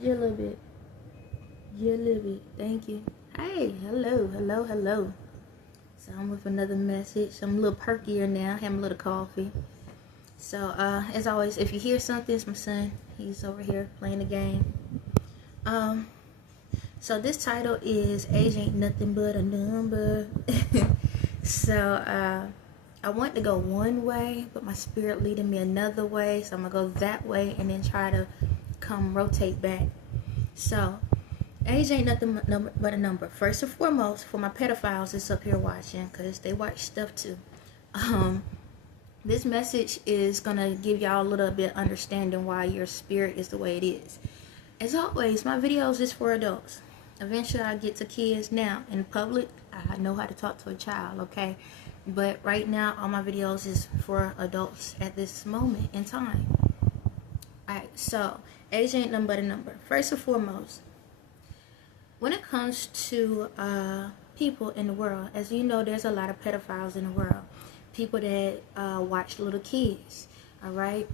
Just a little bit. Just a little bit. Thank you. Hey, hello. So I'm with another message. I'm a little perkier now. Having a little coffee. So as always, if you hear something, it's my son. He's over here playing the game. So this title is "Age Ain't Nothing But a Number." So I want to go one way, but my spirit leading me another way. So I'm gonna go that way and then try to rotate back. So age ain't nothing but a number. First and foremost, for my pedophiles that's up here watching, because they watch stuff too. This message is gonna give y'all a little bit of understanding why your spirit is the way it is. As always, my videos is for adults. Eventually I get to kids. Now in public I know how to talk to a child, okay? But right now all my videos is for adults at this moment in time. Alright, so age ain't nothing but a number. First and foremost, when it comes to people in the world, as you know, there's a lot of pedophiles in the world. People that watch little kids, alright?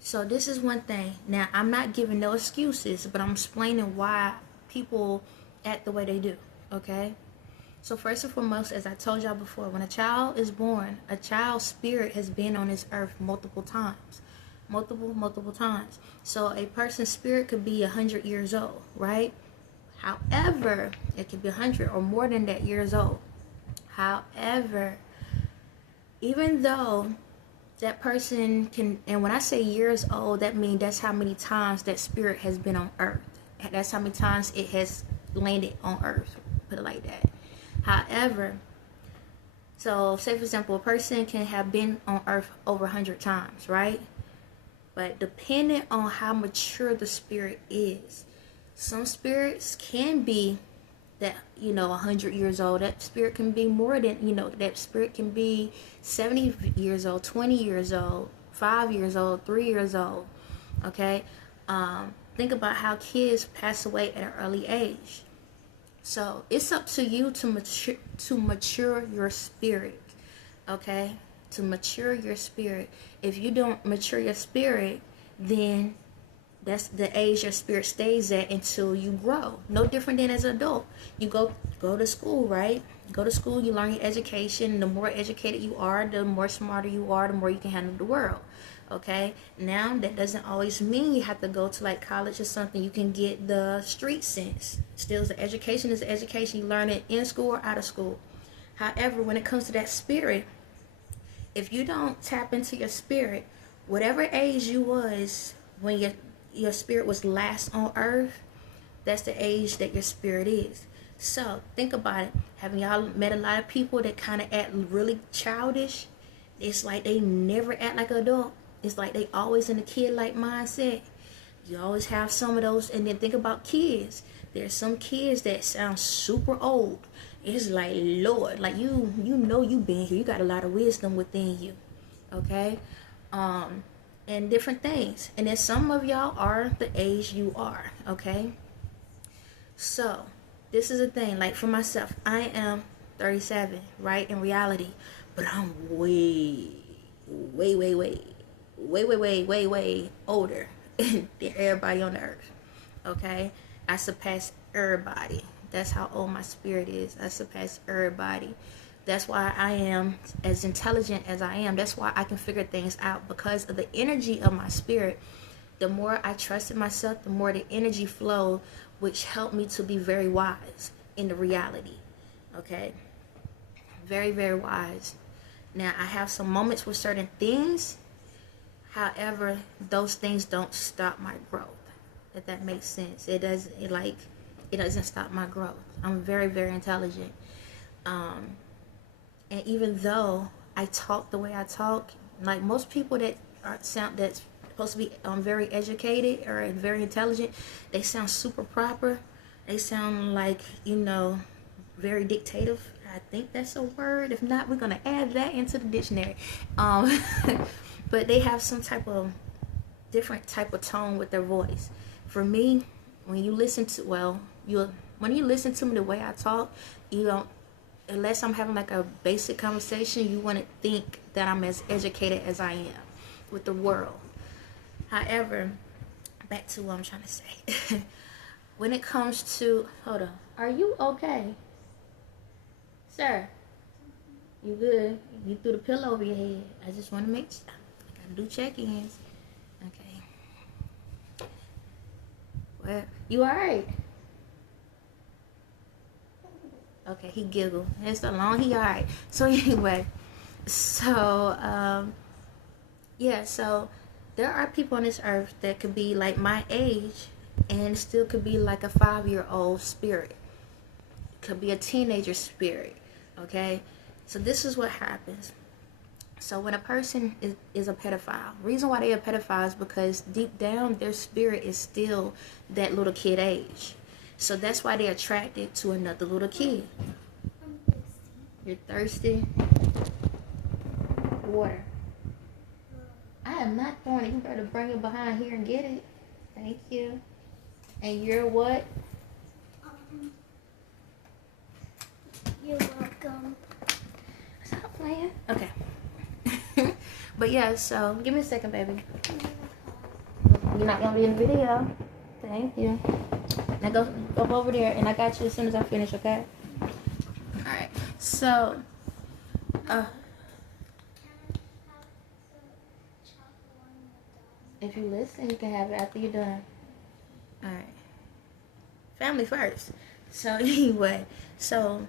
So this is one thing. Now, I'm not giving no excuses, but I'm explaining why people act the way they do, okay? So first and foremost, as I told y'all before, when a child is born, a child's spirit has been on this earth multiple times. Multiple times. So a person's spirit could be 100 years old, right? However, it could be 100 or more than that years old. However, even though that person can, and when I say years old, that means that's how many times that spirit has been on earth. That's how many times it has landed on earth, put it like that. However, so say for example, a person can have been on earth over 100 times, right? But depending on how mature the spirit is, some spirits can be that, 100 years old. That spirit can be more than, that spirit can be 70 years old, 20 years old, 5 years old, 3 years old, okay? Think about how kids pass away at an early age. So it's up to you to mature your spirit, okay? To mature your spirit. If you don't mature your spirit, then that's the age your spirit stays at until you grow. No different than as an adult. You go to school, right? Go to school, you learn your education. The more educated you are, the more smarter you are, the more you can handle the world. Okay? Now, that doesn't always mean you have to go to like college or something. You can get the street sense. Still, the education is the education. You learn it in school or out of school. However, when it comes to that spirit, if you don't tap into your spirit, whatever age you was when your spirit was last on earth, that's the age that your spirit is. So think about it. Having y'all met a lot of people that kind of act really childish? It's like they never act like an adult. It's like they always in a kid-like mindset. You always have some of those. And then think about kids. There's some kids that sound super old. It's like, Lord, like you been here. You got a lot of wisdom within you, okay? And different things. And then some of y'all are the age you are, okay? So this is a thing. Like for myself, I am 37, right? In reality, but I'm way older than everybody on the earth, okay? I surpass everybody. That's how old my spirit is. I surpass everybody. That's why I am as intelligent as I am. That's why I can figure things out, because of the energy of my spirit. The more I trusted myself, the more the energy flowed, which helped me to be very wise in the reality. Okay? Very, very wise. Now, I have some moments with certain things. However, those things don't stop my growth. If that makes sense. It doesn't stop my growth. I'm very, very intelligent. And even though I talk the way I talk, like most people that's supposed to be very educated or very intelligent, they sound super proper. They sound like, very dictative. I think that's a word. If not, we're going to add that into the dictionary. But they have some type of different type of tone with their voice. For me, when you listen to me the way I talk, you don't, unless I'm having like a basic conversation, you wouldn't think that I'm as educated as I am with the world. However, back to what I'm trying to say. When it comes to, hold on, are you okay, sir? You good? You threw the pillow over your head. I just want to make sure. I gotta do check-ins. Okay. Well, you alright? Okay, he giggled. It's so long, he alright. So anyway, so yeah, so there are people on this earth that could be like my age and still could be like a 5-year-old spirit. Could be a teenager spirit. Okay, so this is what happens. So when a person is a pedophile, reason why they are pedophile is because deep down their spirit is still that little kid age. So that's why they're attracted to another little kid. You're thirsty? Water. I am not throwing it. You better bring it behind here and get it. Thank you. And you're what? You're welcome. Stop playing. Okay. But yeah, so give me a second, baby. You're not gonna be in the video. Thank you. Now go over there, and I got you as soon as I finish. Okay. All right. So, if you listen, you can have it after you're done. All right. Family first. So anyway, so,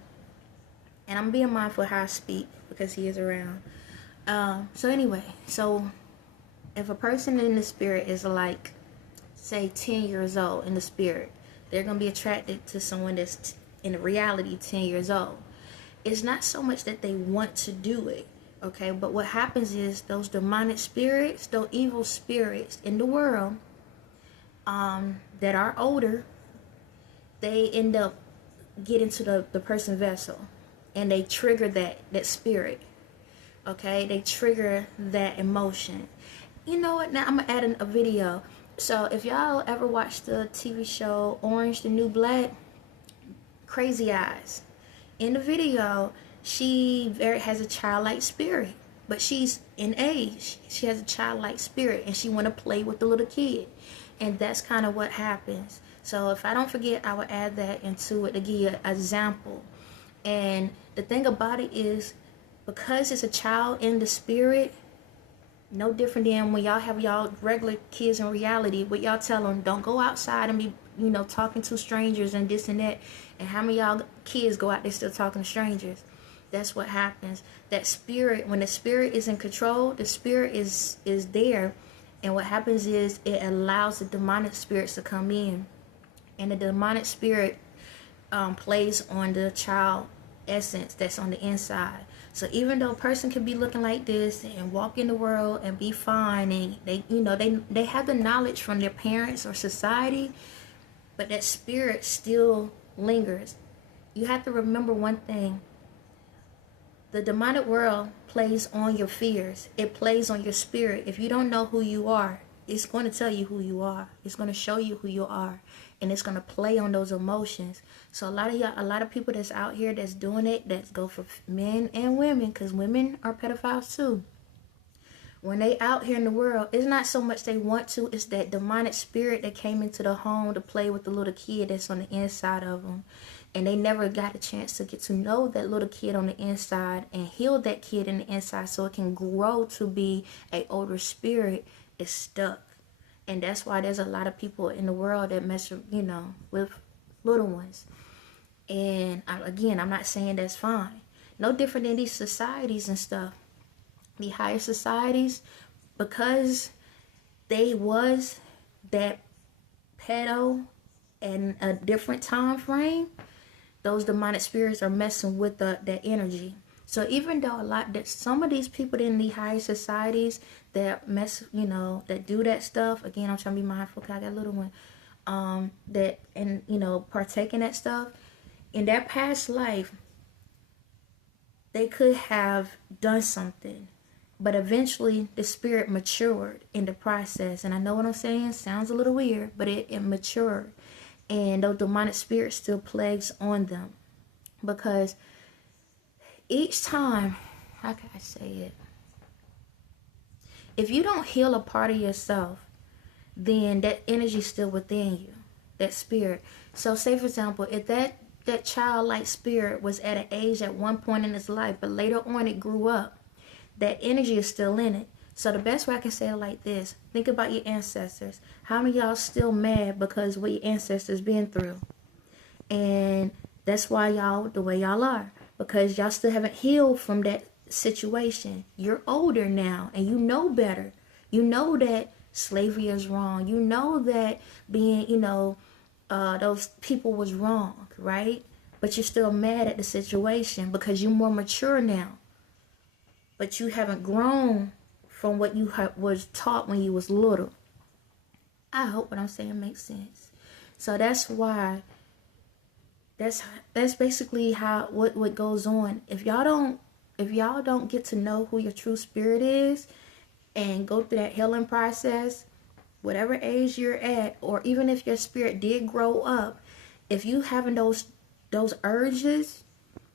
and I'm being mindful of how I speak because he is around. So anyway, so if a person in the spirit is like, say 10 years old in the spirit, they're going to be attracted to someone that's in reality 10 years old. It's not so much that they want to do it, okay? But what happens is those demonic spirits, those evil spirits in the world that are older, they end up getting to the person's vessel and they trigger that spirit. Okay, they trigger that emotion. You know what? Now I'm gonna add a video. So if y'all ever watched the TV show Orange the New Black, Crazy Eyes, in the video she has a childlike spirit, but she's in age. She has a childlike spirit and she want to play with the little kid, and that's kind of what happens. So if I don't forget, I will add that into it to give you an example. And the thing about it is, because it's a child in the spirit, no different than when y'all have y'all regular kids in reality, what y'all tell them, don't go outside and be, you know, talking to strangers and this and that. And how many y'all kids go out there still talking to strangers? That's what happens. That spirit, when the spirit is in control, the spirit is there. And what happens is it allows the demonic spirits to come in. And the demonic spirit plays on the child essence that's on the inside. So even though a person can be looking like this and walk in the world and be fine, and they, you know, they have the knowledge from their parents or society, but that spirit still lingers. You have to remember one thing. The demonic world plays on your fears. It plays on your spirit. If you don't know who you are, it's going to tell you who you are. It's going to show you who you are. And it's going to play on those emotions. So a lot of people that's out here that's doing it, that's go for men and women, because women are pedophiles too. When they out here in the world, it's not so much they want to, it's that demonic spirit that came into the home to play with the little kid that's on the inside of them. And they never got a chance to get to know that little kid on the inside and heal that kid in the inside so it can grow to be an older spirit. Is stuck. And that's why there's a lot of people in the world that mess, you know, with little ones. And again, I'm not saying that's fine. No different than these societies and stuff. The higher societies, because they was that pedo in a different time frame, those demonic spirits are messing with that energy. So even though some of these people in the higher societies that mess, you know, that do that stuff, again, I'm trying to be mindful because I got a little one, that, and, you know, partake in that stuff, in their past life, they could have done something, but eventually the spirit matured in the process. And I know what I'm saying sounds a little weird, but it matured. And those demonic spirits still plagues on them, because each time, how can I say it? If you don't heal a part of yourself, then that energy is still within you, that spirit. So say for example, if that childlike spirit was at an age at one point in its life, but later on it grew up, that energy is still in it. So the best way I can say it like this: think about your ancestors. How many of y'all still mad because what your ancestors been through? And that's why y'all the way y'all are, because y'all still haven't healed from that situation. You're older now and you know better. You know that slavery is wrong. You know that being, those people was wrong, right? But you're still mad at the situation because you're more mature now. But you haven't grown from what you was taught when you was little. I hope what I'm saying makes sense. So that's why, that's basically how what goes on. If y'all don't get to know who your true spirit is and go through that healing process, whatever age you're at, or even if your spirit did grow up, if you having those urges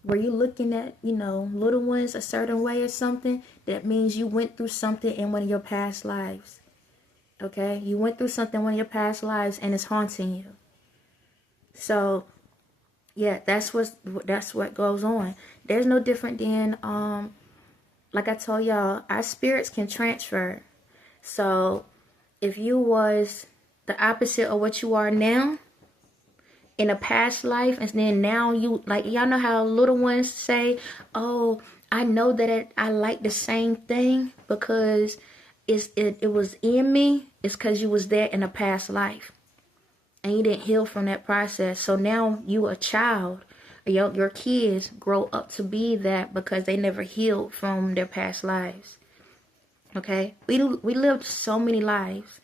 where you're looking at, little ones a certain way or something, that means you went through something in one of your past lives. Okay? You went through something in one of your past lives and it's haunting you. So, yeah, that's what goes on. There's no different than, like I told y'all, our spirits can transfer. So, if you was the opposite of what you are now, in a past life, and then now you, like, y'all know how little ones say, oh, I know that I like the same thing because it was in me. It's because you was there in a past life and you didn't heal from that process. So now you a child, your kids grow up to be that because they never healed from their past lives. Okay, we lived so many lives,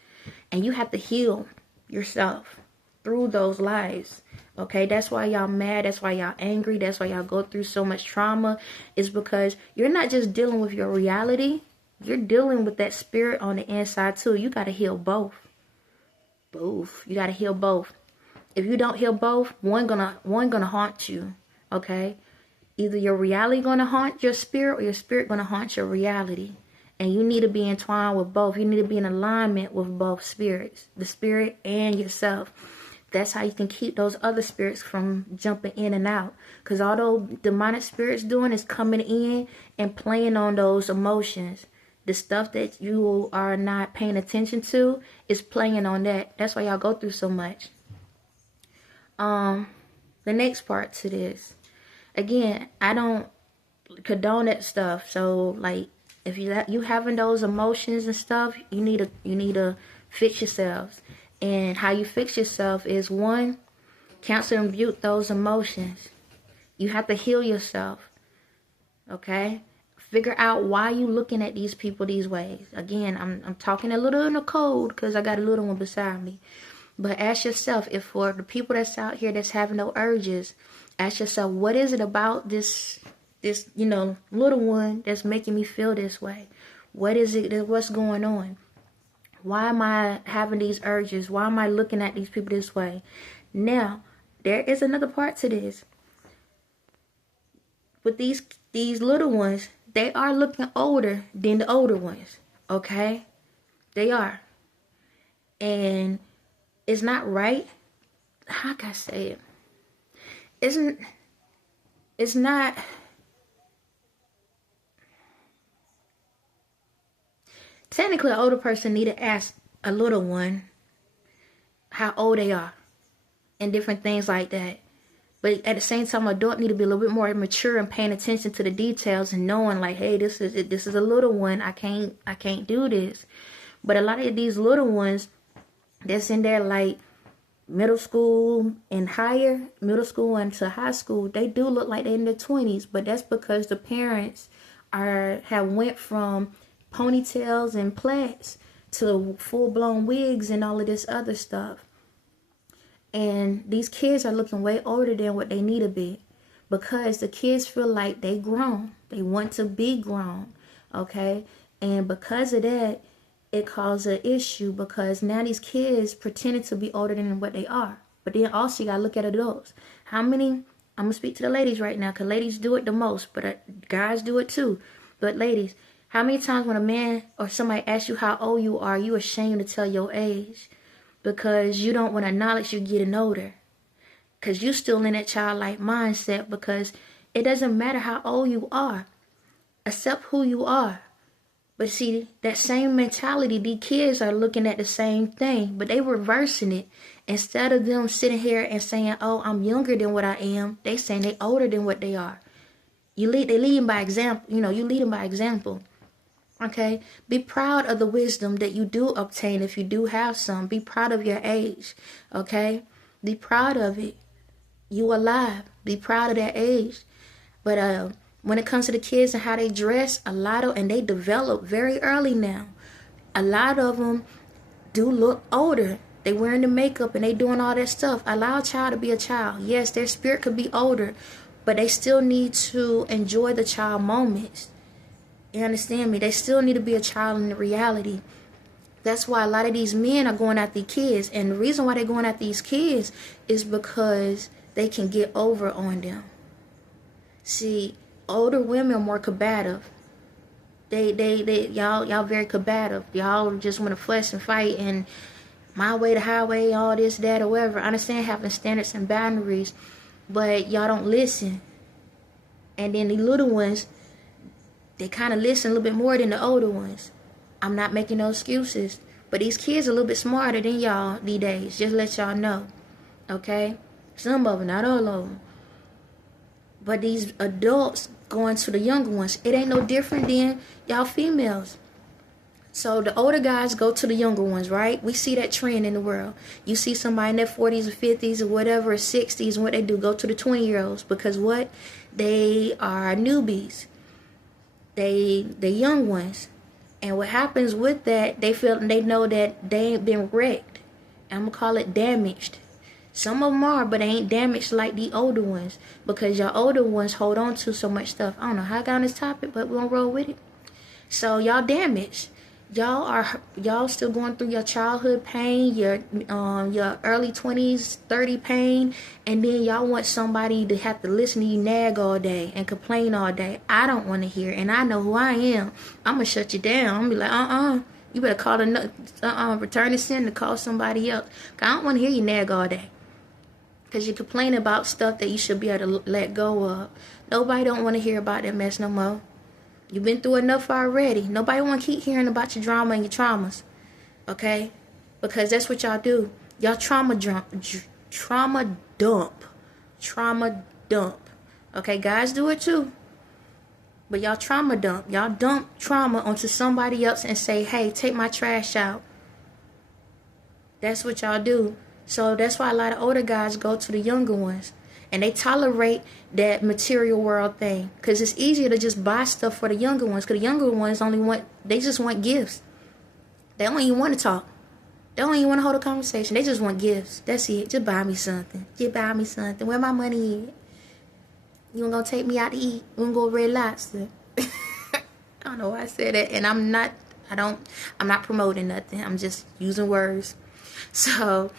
and you have to heal yourself through those lives. Okay, that's why y'all mad, that's why y'all angry, that's why y'all go through so much trauma, is because you're not just dealing with your reality, you're dealing with that spirit on the inside too. You got to heal both. You got to heal both. If you don't heal both, one gonna haunt you. Okay, either your reality gonna haunt your spirit, or your spirit gonna haunt your reality. And you need to be entwined with both. You need to be in alignment with both spirits, the spirit and yourself. That's how you can keep those other spirits from jumping in and out. Because all demonic spirits doing is coming in and playing on those emotions. The stuff that you are not paying attention to is playing on that. That's why y'all go through so much. The next part to this. Again, I don't condone that stuff. So, like, if you having those emotions and stuff, you need to fix yourselves. And how you fix yourself is, one, cancel and rebuke those emotions. You have to heal yourself. Okay? Figure out why you looking at these people these ways. Again, I'm talking a little in the code because I got a little one beside me. But ask yourself, if for the people that's out here that's having no urges, ask yourself, what is it about this little one that's making me feel this way? What is it? What's going on? Why am I having these urges? Why am I looking at these people this way? Now, there is another part to this. With these little ones, they are looking older than the older ones. Okay? They are. And it's not right. How can I say it? It's not. Technically, an older person need to ask a little one how old they are and different things like that. But at the same time, an adult need to be a little bit more mature and paying attention to the details and knowing, like, hey, this is a little one. I can't do this. But a lot of these little ones that's in there, like middle school and higher, middle school and to high school, they do look like they're in their 20s. But that's because the parents have went from ponytails and plaits to full-blown wigs and all of this other stuff. And these kids are looking way older than what they need to be, because the kids feel like they grown. They want to be grown, okay? And because of that, it caused an issue, because now these kids pretending to be older than what they are. But then also you gotta look at adults. How many, I'm gonna speak to the ladies right now, because ladies do it the most, but guys do it too. But ladies, How many times when a man or somebody asks you how old you are, you ashamed to tell your age because you don't want to acknowledge you're getting older? Because you still in that childlike mindset, because it doesn't matter how old you are. Accept who you are. But see, that same mentality, these kids are looking at the same thing, but they reversing it. Instead of them sitting here and saying, oh, I'm younger than what I am, they saying they older than what they are. They lead them by example. You lead them by example. Okay? Be proud of the wisdom that you do obtain if you do have some. Be proud of your age. Okay? Be proud of it. You alive. Be proud of that age. But when it comes to the kids and how they dress, and they develop very early now. A lot of them do look older. They wearing the makeup and they doing all that stuff. Allow a child to be a child. Yes, their spirit could be older, but they still need to enjoy the child moments. You understand me? They still need to be a child in the reality. That's why a lot of these men are going at these kids. And the reason why they're going at these kids is because they can get over on them. See, older women are more combative. Y'all very combative. Y'all just want to fuss and fight and my way, the highway, all this, that, or whatever. I understand having standards and boundaries, but y'all don't listen. And then the little ones, they kind of listen a little bit more than the older ones. I'm not making no excuses, but these kids are a little bit smarter than y'all these days. Just let y'all know, okay? Some of them, not all of them. But these adults going to the younger ones, it ain't no different than y'all females. So the older guys go to the younger ones, right? We see that trend in the world. You see somebody in their 40s or 50s or whatever, or 60s, and what they do, go to the 20-year-olds. Because what? They are newbies. They young ones. And what happens with that, they know that they ain't been wrecked. I'm going to call it damaged. Some of them are, but they ain't damaged like the older ones. Because your older ones hold on to so much stuff. I don't know how I got on this topic, but we're going to roll with it. So y'all damaged. Y'all still going through your childhood pain, your early 20s, 30 pain, and then y'all want somebody to have to listen to you nag all day and complain all day. I don't want to hear, and I know who I am. I'm gonna shut you down. I'm gonna be like, you better call return the sin to call somebody else. 'Cause I don't want to hear you nag all day. 'Cause you complain about stuff that you should be able to let go of. Nobody don't want to hear about that mess no more. You've been through enough already. Nobody want to keep hearing about your drama and your traumas. Okay? Because that's what y'all do. Y'all trauma dump. Trauma dump. Okay? Guys do it too. But y'all trauma dump. Y'all dump trauma onto somebody else and say, hey, take my trash out. That's what y'all do. So that's why a lot of older guys go to the younger ones. And they tolerate that material world thing. Because it's easier to just buy stuff for the younger ones. Because the younger ones they just want gifts. They don't even want to talk. They don't even want to hold a conversation. They just want gifts. That's it. Just buy me something. Just buy me something. Where my money at? You gonna take me out to eat? We gonna go Red Lobster? I don't know why I said that. And I'm not promoting nothing. I'm just using words. So